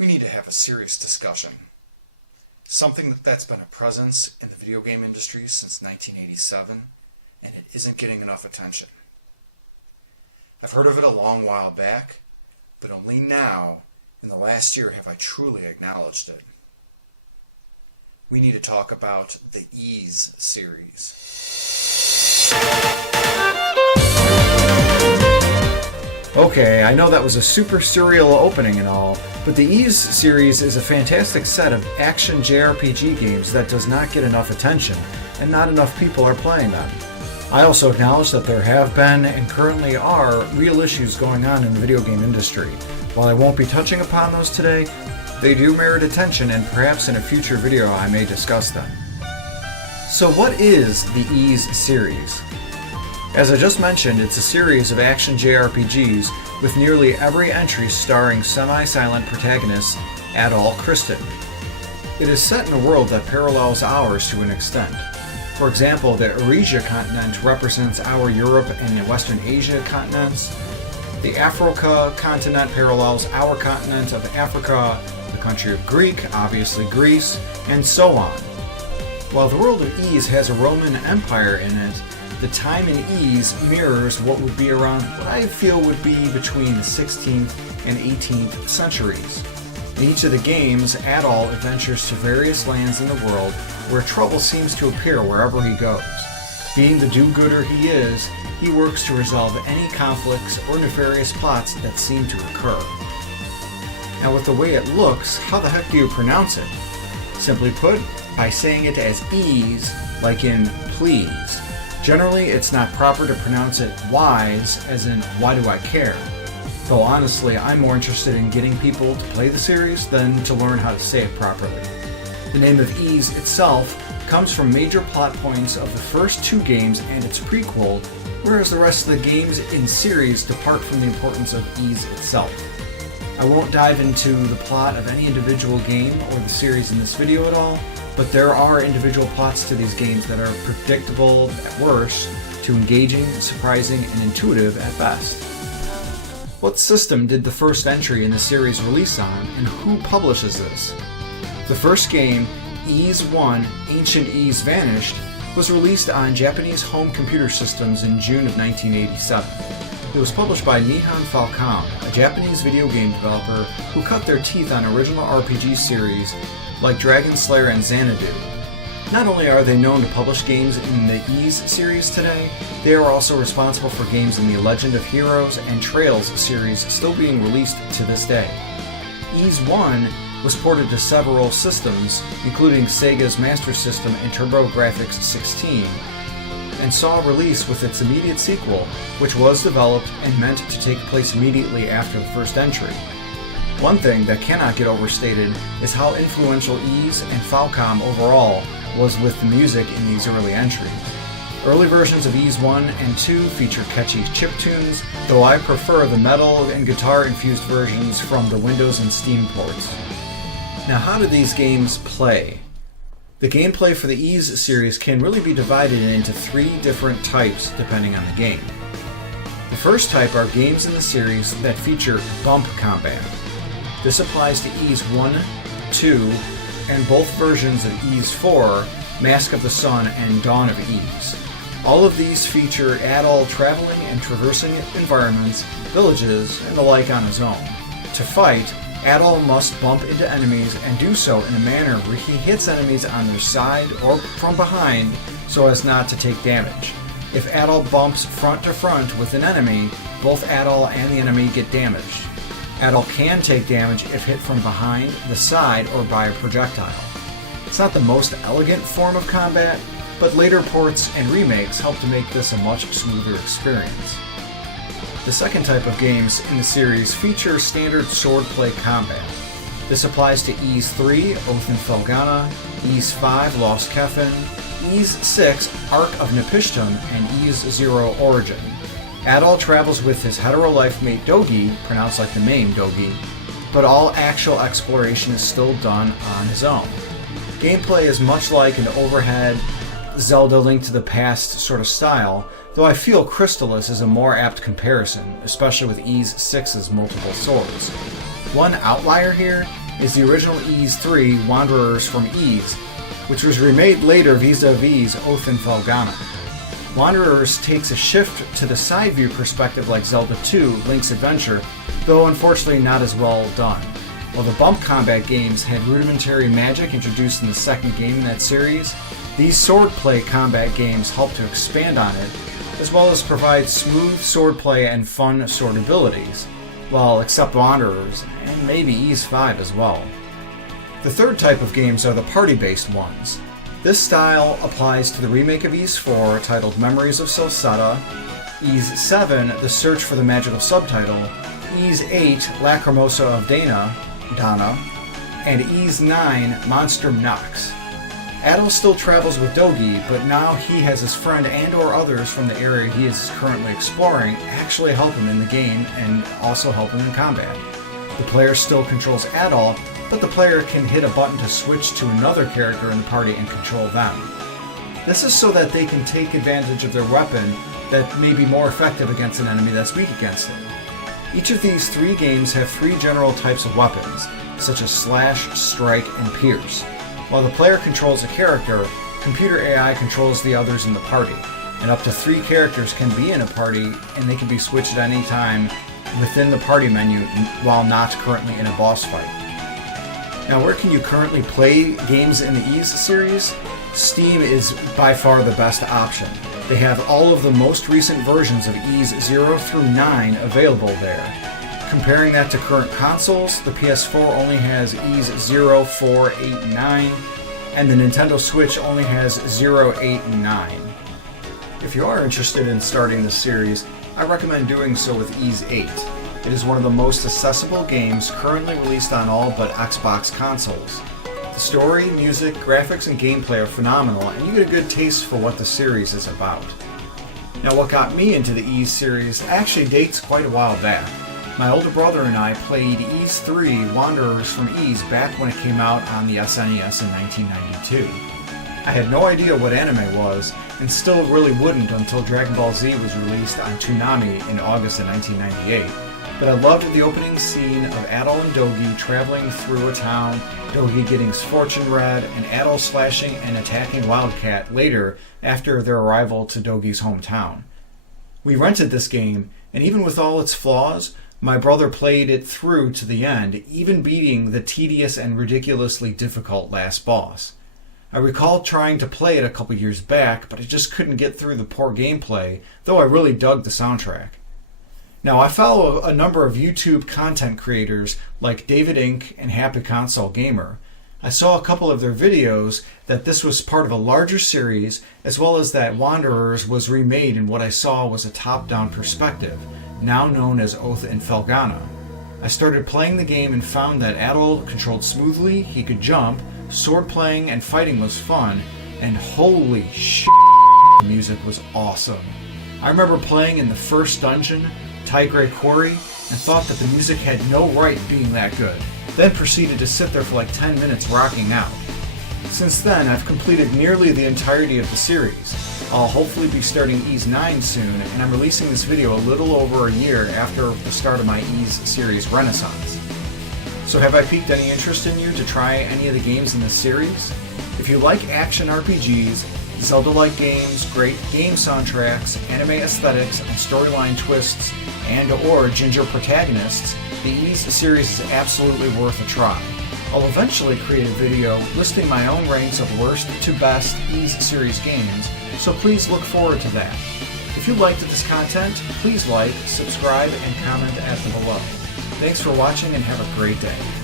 we need to have a serious discussion. Something that's been a presence in the video game industry since 1987, and it isn't getting enough attention. I've heard of it a long while back, but only now, in the last year, have I truly acknowledged it. We need to talk about the Ys series. Okay, I know that was a super surreal opening and all, but the Ys series is a fantastic set of action jRPG games that does not get enough attention, and not enough people are playing them. I also acknowledge that there have been, and currently are, real issues going on in the video game industry. While I won't be touching upon those today, they do merit attention, and perhaps in a future video I may discuss them. So what is the Ys series? As I just mentioned, it's a series of action jRPGs with nearly every entry starring semi-silent protagonist Adol Christin. It is set in a world that parallels ours to an extent. For example, the Eurasia continent represents our Europe and Western Asia continents. The Africa continent parallels our continent of Africa, the country of Greek, obviously Greece, and so on. While the world of Ys has a Roman Empire in it, the time in Ys mirrors what would be around what I feel would be between the 16th and 18th centuries. In each of the games, Adol adventures to various lands in the world where trouble seems to appear wherever he goes. Being the do-gooder he is, he works to resolve any conflicts or nefarious plots that seem to occur. Now with the way it looks, how the heck do you pronounce it? Simply put, by saying it as Ys, like in please. Generally, it's not proper to pronounce it wise, as in why do I care? Though honestly, I'm more interested in getting people to play the series than to learn how to say it properly. The name of Ys itself comes from major plot points of the first two games and its prequel, whereas the rest of the games in series depart from the importance of Ys itself. I won't dive into the plot of any individual game or the series in this video at all, but there are individual plots to these games that are predictable at worst to engaging, surprising, and intuitive at best. What system did the first entry in the series release on, and who publishes this? The first game, Ys 1: Ancient Ys Vanished, was released on Japanese home computer systems in June of 1987. It was published by Nihon Falcom, a Japanese video game developer who cut their teeth on original RPG series like Dragon Slayer and Xanadu. Not only are they known to publish games in the Ys series today, they are also responsible for games in the Legend of Heroes and Trails series still being released to this day. Ys 1 was ported to several systems, including Sega's Master System and TurboGrafx 16, and saw release with its immediate sequel, which was developed and meant to take place immediately after the first entry. One thing that cannot get overstated is how influential Ys and Falcom overall was with the music in these early entries. Early versions of Ys 1 and 2 feature catchy chiptunes, though I prefer the metal and guitar-infused versions from the Windows and Steam ports. Now how do these games play? The gameplay for the Ys series can really be divided into three different types depending on the game. The first type are games in the series that feature bump combat. This applies to Ys 1, 2, and both versions of Ys 4, Mask of the Sun and Dawn of Ys. All of these feature Adol traveling and traversing environments, villages, and the like on his own. To fight, Adol must bump into enemies and do so in a manner where he hits enemies on their side or from behind so as not to take damage. If Adol bumps front to front with an enemy, both Adol and the enemy get damaged. Adol can take damage if hit from behind, the side, or by a projectile. It's not the most elegant form of combat, but later ports and remakes help to make this a much smoother experience. The second type of games in the series feature standard swordplay combat. This applies to Ys 3, Oath in Felghana, Ys 5, Lost Kefin, Ys 6, Ark of Nepishtim, and Ys 0, Origin. Adol travels with his hetero-life mate Dogi, pronounced like the name Dogi, but all actual exploration is still done on his own. Gameplay is much like an overhead Zelda Link to the Past sort of style, though I feel Crystallis is a more apt comparison, especially with Ys 6's multiple swords. One outlier here is the original Ys 3 Wanderers from Ys, which was remade later vis-a-vis Oath in Felghana. Wanderers takes a shift to the side view perspective like Zelda 2 Link's Adventure, though unfortunately not as well done. While the bump combat games had rudimentary magic introduced in the second game in that series, these swordplay combat games help to expand on it, as well as provide smooth swordplay and fun sword abilities, well, except Wanderers, and maybe Ys 5 as well. The third type of games are the party-based ones. This style applies to the remake of Ys 4 titled Memories of Celceta, Ys 7 The Search for the Magical Subtitle, Ys 8 Lacrimosa of Dana, and Ys 9 Monstrum Nox. Adol still travels with Dogi, but now he has his friend and or others from the area he is currently exploring actually help him in the game and also help him in combat. The player still controls Adol, but the player can hit a button to switch to another character in the party and control them. This is so that they can take advantage of their weapon that may be more effective against an enemy that's weak against it. Each of these three games have three general types of weapons, such as Slash, Strike, and Pierce. While the player controls a character, computer AI controls the others in the party, and up to 3 characters can be in a party and they can be switched at any time within the party menu while not currently in a boss fight. Now, where can you currently play games in the Ys series? Steam is by far the best option. They have all of the most recent versions of Ys 0 through 9 available there. Comparing that to current consoles, the PS4 only has Ys 0, 4, 8, and 9, and the Nintendo Switch only has 0, 8, and 9. If you are interested in starting this series, I recommend doing so with Ys 8. It is one of the most accessible games currently released on all but Xbox consoles. The story, music, graphics, and gameplay are phenomenal, and you get a good taste for what the series is about. Now, what got me into the Ys series actually dates quite a while back. My older brother and I played Ys 3 Wanderers from Ys back when it came out on the SNES in 1992. I had no idea what anime was, and still really wouldn't until Dragon Ball Z was released on Toonami in August of 1998. But I loved the opening scene of Adol and Dogi traveling through a town, Dogi getting his fortune read, and Adol slashing and attacking Wildcat later after their arrival to Dogi's hometown. We rented this game, and even with all its flaws, my brother played it through to the end, even beating the tedious and ridiculously difficult last boss. I recall trying to play it a couple years back, but I just couldn't get through the poor gameplay, though I really dug the soundtrack. Now, I follow a number of YouTube content creators like davidinc and Happy Console Gamer. I saw a couple of their videos that this was part of a larger series, as well as that Wanderers was remade in what I saw was a top-down perspective, now known as Oath in Felghana. I started playing the game and found that Adol controlled smoothly, he could jump, sword playing and fighting was fun, and holy shit, the music was awesome. I remember playing in the first dungeon, Tigray Quarry, and thought that the music had no right being that good, then proceeded to sit there for like 10 minutes rocking out. Since then, I've completed nearly the entirety of the series. I'll hopefully be starting Ys 9 soon, and I'm releasing this video a little over a year after the start of my Ys series renaissance. So have I piqued any interest in you to try any of the games in this series? If you like action RPGs, Zelda-like games, great game soundtracks, anime aesthetics, and storyline twists, and or ginger protagonists, the Ys series is absolutely worth a try. I'll eventually create a video listing my own ranks of worst to best Ys series games, so please look forward to that. If you liked this content, please like, subscribe, and comment at the below. Thanks for watching and have a great day.